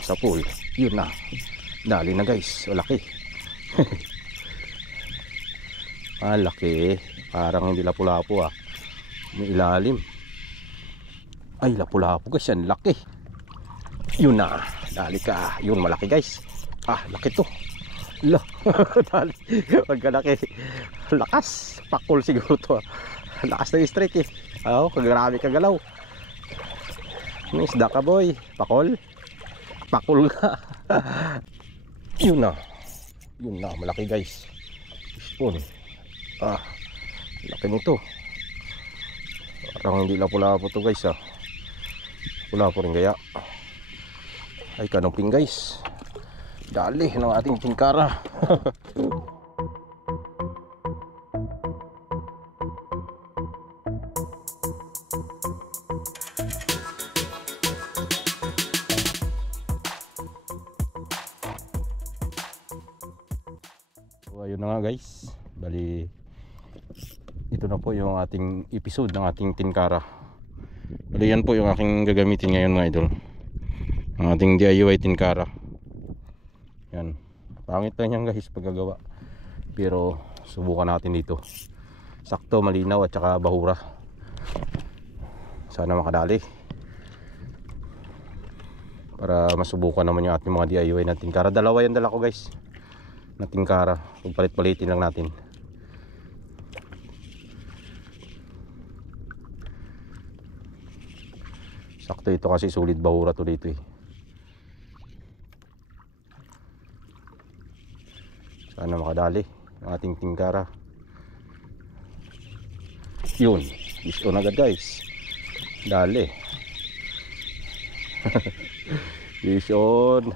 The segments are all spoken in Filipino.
Sa pool. Yun na. Dali na guys. O laki. Laki. Parang hindi lapu-lapu ah. May ilalim. Ay lapu-lapu guys. Yan laki. Yun na. Dali ka. Yun malaki guys. Laki to. Lah. Dali. Pagkalaki. Lakas. Pakul siguro to. Lakas na yung strike eh. Kagrami kagalaw. May isda ka boy. Pakul. Pakul ka. Yun na. Yun na. Malaki guys. Spoon. Laki nito. Parang hindi lapu-lapu to guys lapu-lapu rin kaya. Ay kanuping guys. Dali ng ating tingkara. So ayun na nga guys. Bali ito na po yung ating episode ng ating tingkara. Bali yan po yung aking gagamitin ngayon mga idol. Ang ating DIY tingkara. Yan. Pangit lang yan guys paggagawa. Pero subukan natin dito. Sakto, malinaw at saka bahura. Sana makadali. Para masubukan naman yung ating mga DIY na tingkara. Dalawa yan dala ko guys. Na tingkara. Pagpalit-palitin lang natin. Sakto ito kasi sulit bahura to dito eh. Sana makadali ang ating tingkara. Yun, fish on agad guys. Dali. Fish on.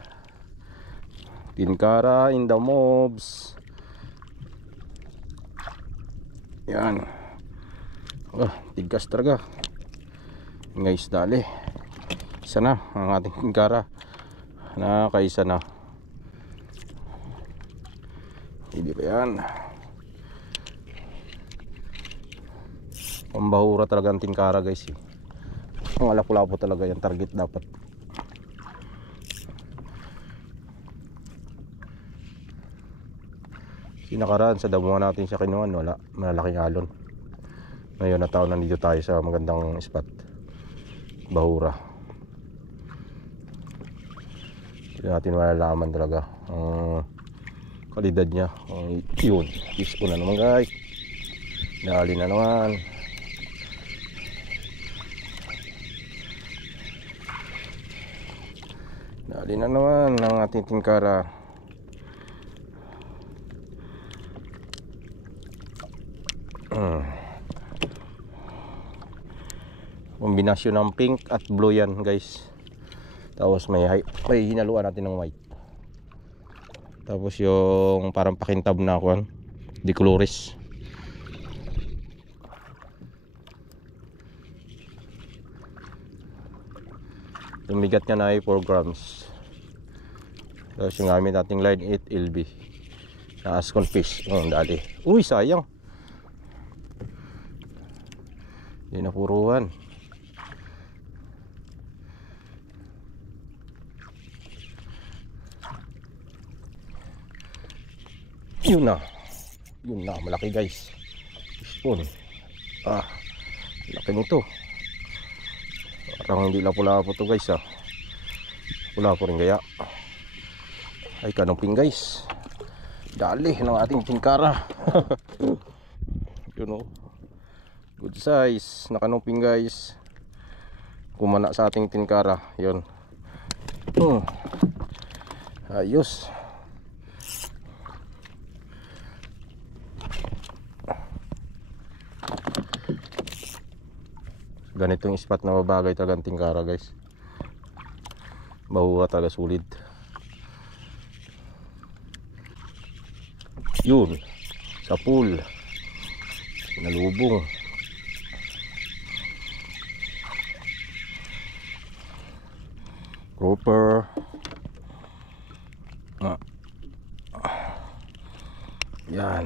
Tingkara in the mobs. Yan. Tigas talaga. Guys, dali. Isa na ang ating tingkara. Kaisa na. Hindi ba yan? Pambahura talaga ang tingkara guys eh. Ang lapu-lapu talaga yan. Target dapat. Sinakaraan sa damuhan natin siya kinuhan. Wala. Malalaking alon. Ngayon na taon nandito tayo sa magandang spot. Bahura. Hindi natin malalaman talaga ang kalidad niya. Yun, fish po na naman guys. Dali na naman. Dali na naman ang ating tingkara. Kombinasyon ng pink at blue yan guys. Tapos may hinaluan natin ng white. Tapos yung parang pakintab na kuwan, decoloris. Yung bigat niya na ay 4 grams. Tapos yung gamit nating line 8 LB na Ascon fish. Dali. Uy sayang. Hindi na puruhan. Yun na. Yun na, malaki guys. Spoon. Laki nito. Parang hindi lapu-lapu to guys lapu-lapu rin kaya. Ay kanuping guys. Dali ng ating tingkara. Yun good size na kanuping guys. Kumana sa ating tingkara. Yun. Ayos. Ganitong spot na mabagay talaga ang tingkara guys. Bahura talaga sulit. Yun. Sa pool. Nalubong. Grouper. Yan.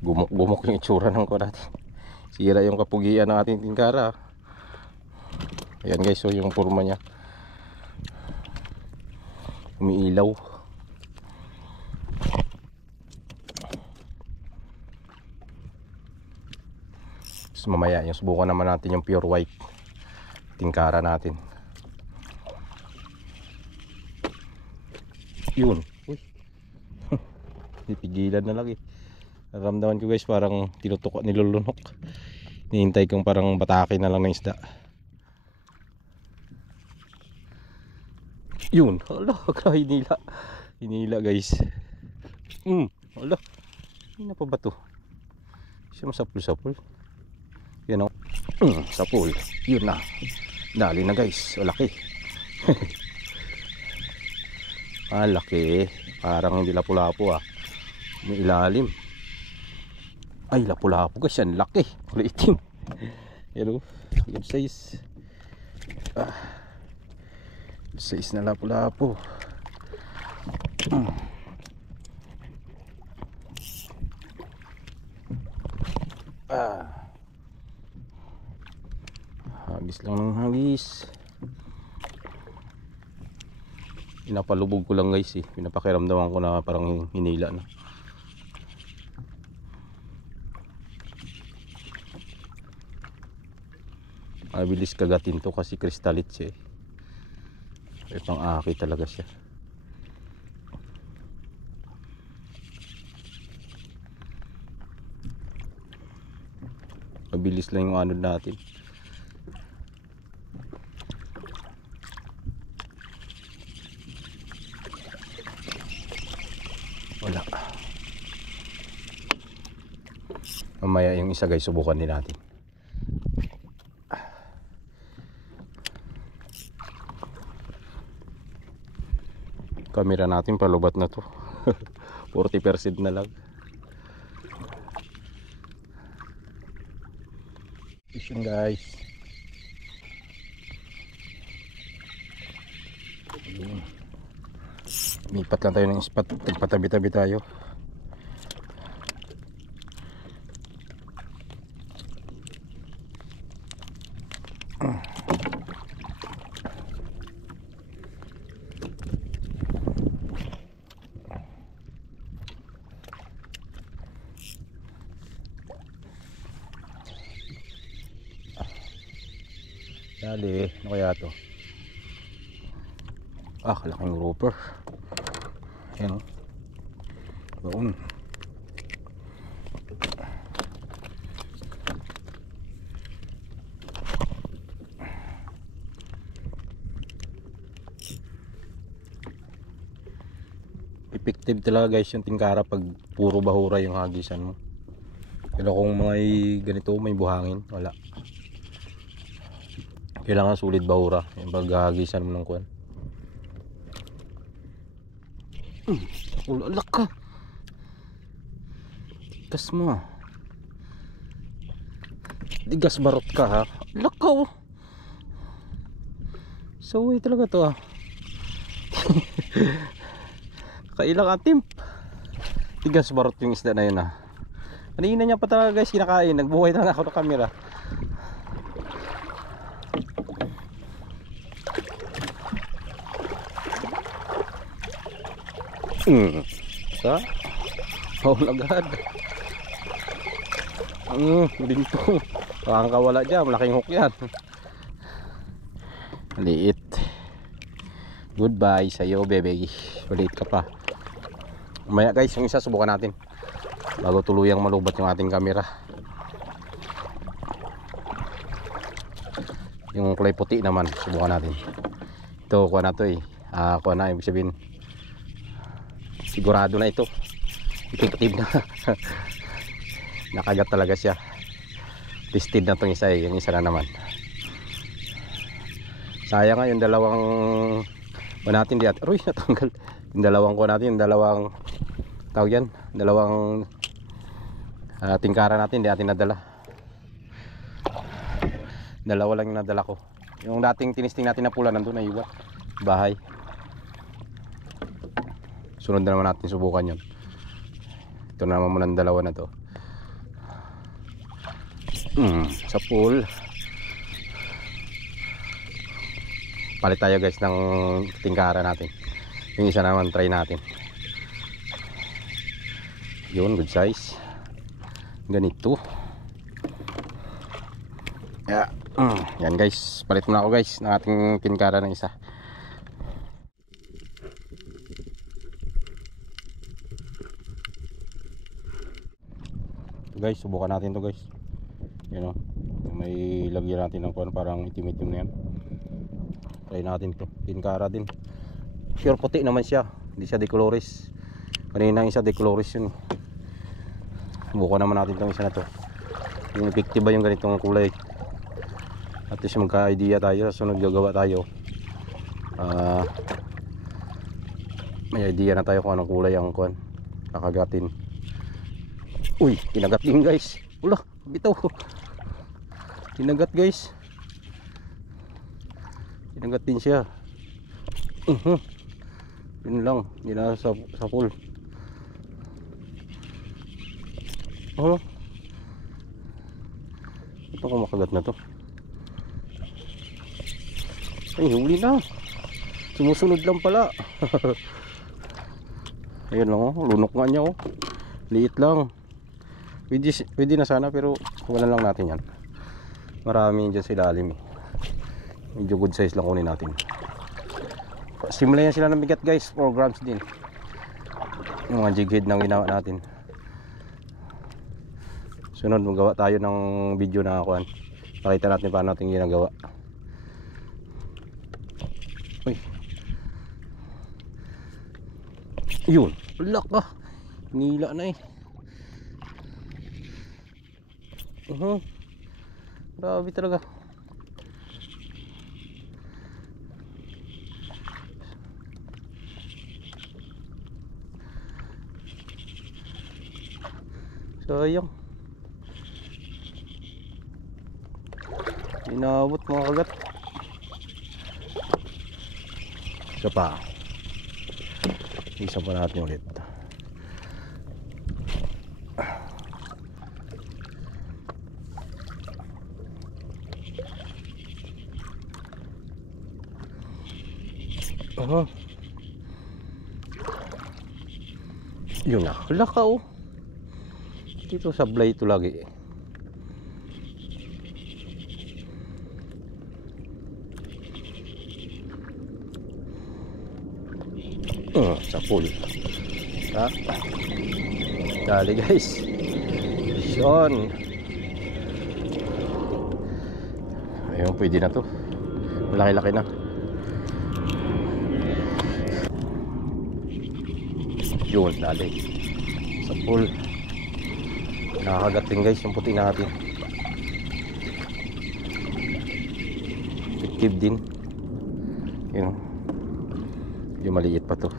Gumok-gumok yung itsura ng ko natin. Sira yung kapugian ng ating tingkara. Ayan guys, so yung forma niya. umiilaw. Tapos mamaya yung subukan naman natin yung pure white tingkara natin. Yun. Uy. Pipigilan na lang eh. Naramdaman ko guys parang tinutok, nilulunok. Nihintay kong parang batake na lang ng isda. Yun. Hala, hinila. Hinila guys. Hala. Hindi na pa ba to? Siya masapul-sapul. Yan o. Sapul. Yun na. Dali na guys. Malaki. Malaki. Parang hindi lapu-lapu ah. May ilalim. Ay, lapu-lapu guys. Yan laki. Ulitin. Yan o. Good size. Good size na lapu-lapu. Hagis lang ng hagis. Pinapalubog ko lang guys eh. Pinapakiramdaman ko na parang hinila na. Mabilis kagatin to kasi kristalit siya eh. Ay pang-aki talaga siya. Mabilis lang yung anod natin. Wala. Mamaya yung isa guys, subukan din natin. Kamera natin palubat na to. 40% na lang. Fishing guys. Lipat lang tayo ng spot. Patabi-tabi tayo. Dali, ano kaya to? Kalaking grouper. Ayan o. Doon. Effective talaga guys yung tingkara pag puro bahura yung hagisan mo. Pero kung may ganito, may buhangin, wala. Kailangan sulit bahura yung paghahagisan mo ng kuwan. Ulak ka. Tigas mo. Digas barot ka ha. Ulak ka oh. Saway talaga to ah. Kailang atim. Tigas barot yung isda na yun ah. Kanina niya pa talaga guys kinakain. Nagbuhay na ako ng camera. Sa agad. Binto. Parang kawala dyan. Malaking hook yan. Maliit. Goodbye sa'yo bebe. Maliit ka pa. Mamaya guys yung isa subukan natin bago tuluyang malubat yung ating camera. Yung kulay puti naman subukan natin. Ito kuha na to eh. Kuha na ibig sabihin sigurado na ito. Effective na. Nakagat talaga siya. Tested na itong isa eh. Yung isa na naman. Sayang nga yung dalawang natin di at aroy natanggal. Yung dalawang ko natin, yung dalawang tawag yan, dalawang tingkara natin di atin nadala. Dalawa lang yung nadala ko. Yung dating tinisting natin na pula nandun na iwan bahay. Sunod na naman natin subukan yun. Ito na naman muna ang dalawa na to. Sa pool. Palit tayo guys ng tingkara natin. Yung isa naman try natin. Yun, good size. Ganito. Yeah. Yan guys, palit muna ako guys ng ating pinkara ng isa. Guys, subukan natin to guys. Yan o, may lagyan natin ng kuwan, parang itim-itim na yan. Try natin to, pinkara din. Pure puti naman siya, hindi siya decoloris. Kanina isa decoloris yun. Subukan naman natin itong isa na to. Yung effective ba yung ganitong kulay. At least magka-idea tayo, sunod gagawa tayo. May idea na tayo kung anong kulay ang kuwan kakagatin. Uy, kinagat din guys. Wala, bitaw. Kinagat guys. Kinagat din siya. Yun lang, hindi na sa pool. Oh, ito kung makagat na to. Ay, huli na. Sumusunod lang pala. Ayun lang oh, lunok nga niya oh. Liit lang. Pwede na sana pero wala lang natin yan. Marami dyan sa ilalim eh. Medyo good size lang kunin natin. Simula yan sila ng bigat guys, 4 grams din. Yung mga jig head na ginawa natin. Sunod magawa tayo ng video na kuan. Pakita natin paano natin ginagawa. Uy. Yun, lak ah. Nila na eh. Grabe talaga. Sayang. Inabot mga kagat. Isa pa. Isa pa natin ulit. Yun na. Wala ka oh. Dito sablay ito lagi. Sa pool. Ha? Dali guys. Yun. Ayun, pwede na to. Malaki-laki na. Yun, dali. Sa pool. Nakakagat din guys yung puti natin. Effective din. Yun. Medyo maliit pa to.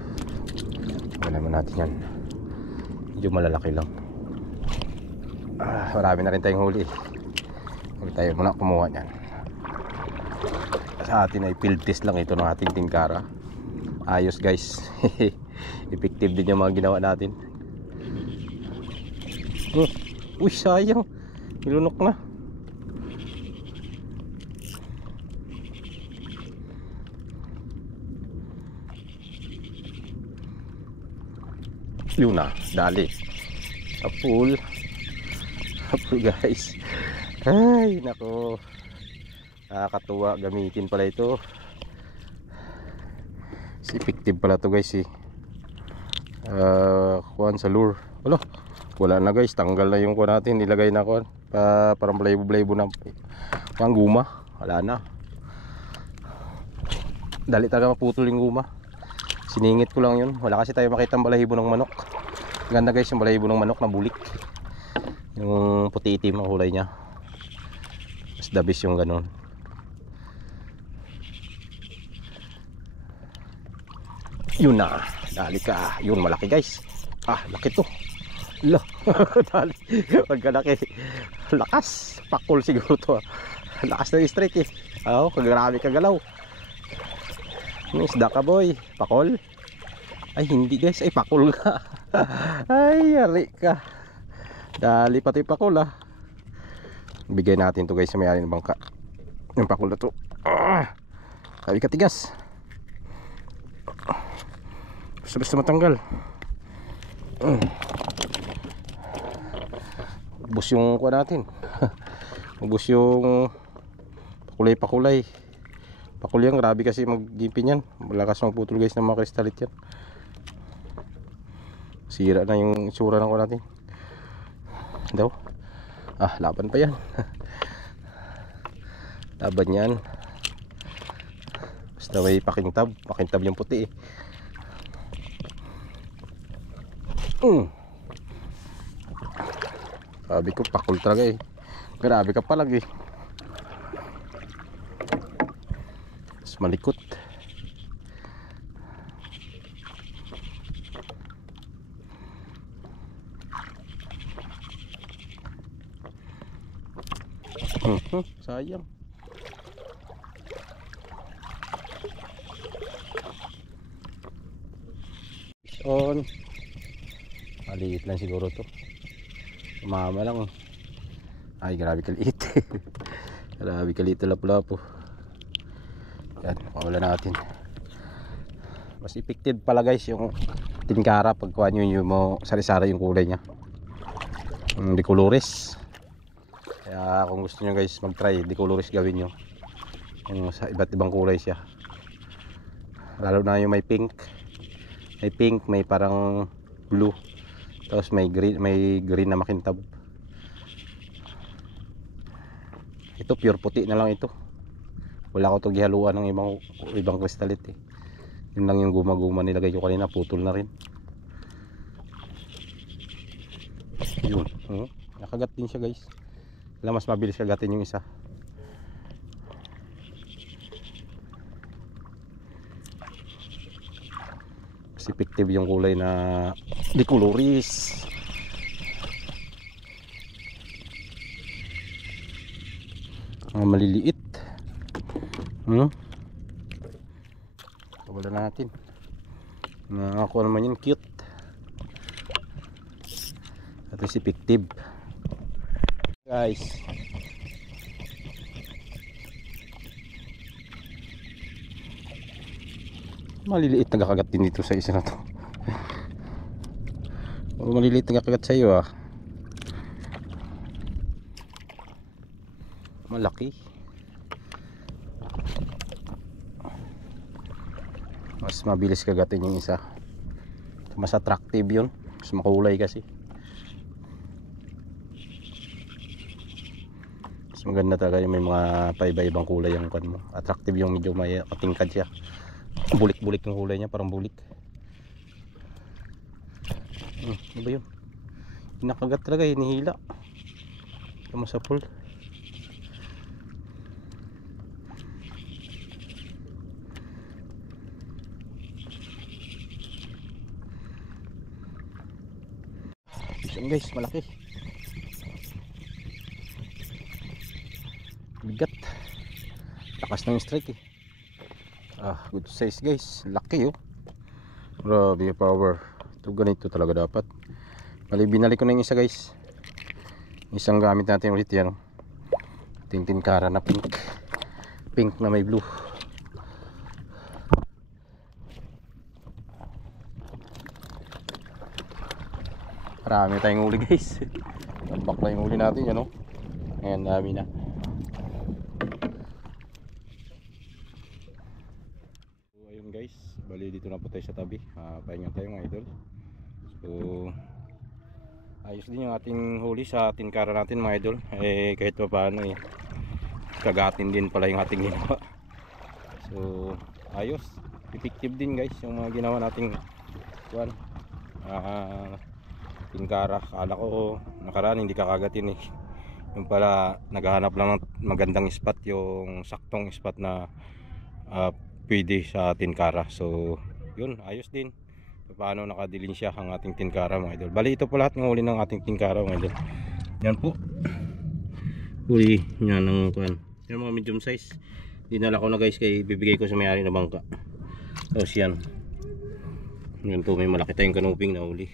Wala naman natin yan. Medyo malalaki lang. Marami na rin tayong huli. Huwag tayo muna kumuha yan. Sa atin ay field test lang ito ng ating tingkara. Ayos guys. Effective din yung mga ginawa natin. Uy, sayang. Nilunok na. Yun na, dali. Sa pool. Sa pool guys. Ay, nako. Nakakatuwa, gamitin pala ito. Effective pala to guys eh. Kuhan sa lure. Wala na guys, tanggal na yung kuhan natin. Nilagay na kuhan, parang blaybo na pang guma. Wala na. Dali talaga maputol yung guma. Siningit ko lang yun. Wala kasi tayo makita ang balahibo ng manok. Ganda guys yung balahibo ng manok na bulik. Yung puti itim ang kulay nya. Mas dabis yung ganun. Yun na, dali ka. Yun, malaki guys. Laki to. Dali, magkalaki. Lakas, pakol siguro to. Lakas na strike eh. Kagrabe kagalaw. Isda ka boy, pakol. Ay hindi guys, ay pakol ka. Ay yari ka. Dali pati pakol ah. Bigay natin to guys sa may-ari ng bangka. Yung pakol na to. Sabi ka tigas. Basta matanggal. Ubus yung kuha natin. Ubus yung pakulay. Pakulay yan, grabe kasi mag-gimpin yan. Malakas magputol guys ng mga kristalit yan. Sira na yung itsura ng kuha natin. Daw. Laban pa yan. Laban yan. Basta may pakintab yung puti eh. Sabi ko pakul talaga eh. Grabe ka palag eh. Mas malikot. Sayang. On. Maliit lang siguro to. Mama lang. Ay grabe kaliit. Grabe kaliit na lapu-lapu. Yan, mawala natin. Mas effective pala guys yung tingkara pagkuha nyo yung sari-sari yung kulay nya. Di colores. Kaya kung gusto nyo guys mag-try, di colores gawin nyo. Yung sa iba't ibang kulay siya. Lalo na yung may pink. May pink, may parang blue. Tapos may green na makintab. Ito pure puti na lang ito. Wala ko itong gihaluan ng ibang kristalit eh. Yun lang yung guma-guma nilagay ko kanina, putol na rin. Yun, nakagat din siya guys. Kailangan mas mabilis kagatin yung isa. Mas effective yung kulay na di coloris. Maliliit. Wala natin. Nakakuha naman yun, cute. At is effective. Guys. Maliliit na kakagat din dito sa isa na to. Maliliit na kakagat sa iyo Malaki. Mas mabilis kagatin yung isa. Mas attractive yun. Mas makulay kasi. Mas maganda talaga yung may mga paiba-ibang kulay yung kan mo. Attractive yung medyo may katingkad siya. Bulik-bulik yung kulay niya, parang bulik. Ano ba yun? Pinakagat talaga, hinihila. Tama sa pool. Yan guys, malaki. Bigat. Lakas ng strike eh. Good size guys. Laki Grabe power. Ito ganito talaga dapat. Bali binalik ko na yung isa guys. Isang gamit natin ulit yan. Tingkara na pink. Pink na may blue. Marami tayong uli guys. Tambak na yung uli natin yan Ayan, dami na. So ayun guys, bali dito na po tayo sa tabi. Pahinga tayo mga idol. So ayos din yung ating huli sa tingkara natin mga idol. Kahit pa paano kagatin din pala yung ating ginawa. So ayos, effective din guys yung mga ginawa nating tingkara. Kala ko nakaraan hindi kakagatin yung pala naghahanap lang ng magandang spot, yung saktong spot na pwede sa tingkara. So yun, ayos din paano nakadilin siya ang ating tingkara mga idol. Bali ito po lahat ng huli ng ating tingkara mga idol. Yan po huli yan ng yung mga medium size. Dinala ko na guys, kay bibigay ko sa may-ari na bangka. Tapos yan po, may malaki tayong kanuping na huli.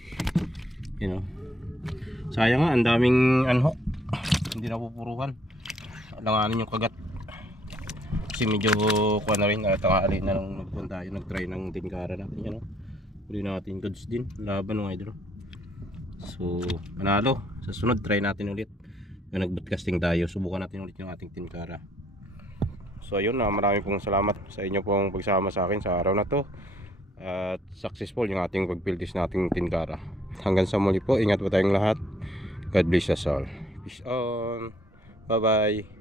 Sayang nga, ang daming hindi napupuruhan. Langanin yung kagat kasi medyo na rin, tangali na nung nagpunta tayo, nag-try ng tingkara natin Huli natin goods din. Laban mga idol. So, manalo. Sa sunod, try natin ulit. Yung nag-broadcasting tayo, subukan natin ulit yung ating tinkara. So, ayun na. Maraming pong salamat sa inyo pong pagsama sa akin sa araw na to. At successful yung ating pag-build nating tinkara. Hanggang sa muli po. Ingat po tayong lahat. God bless us all. Peace on. Bye-bye.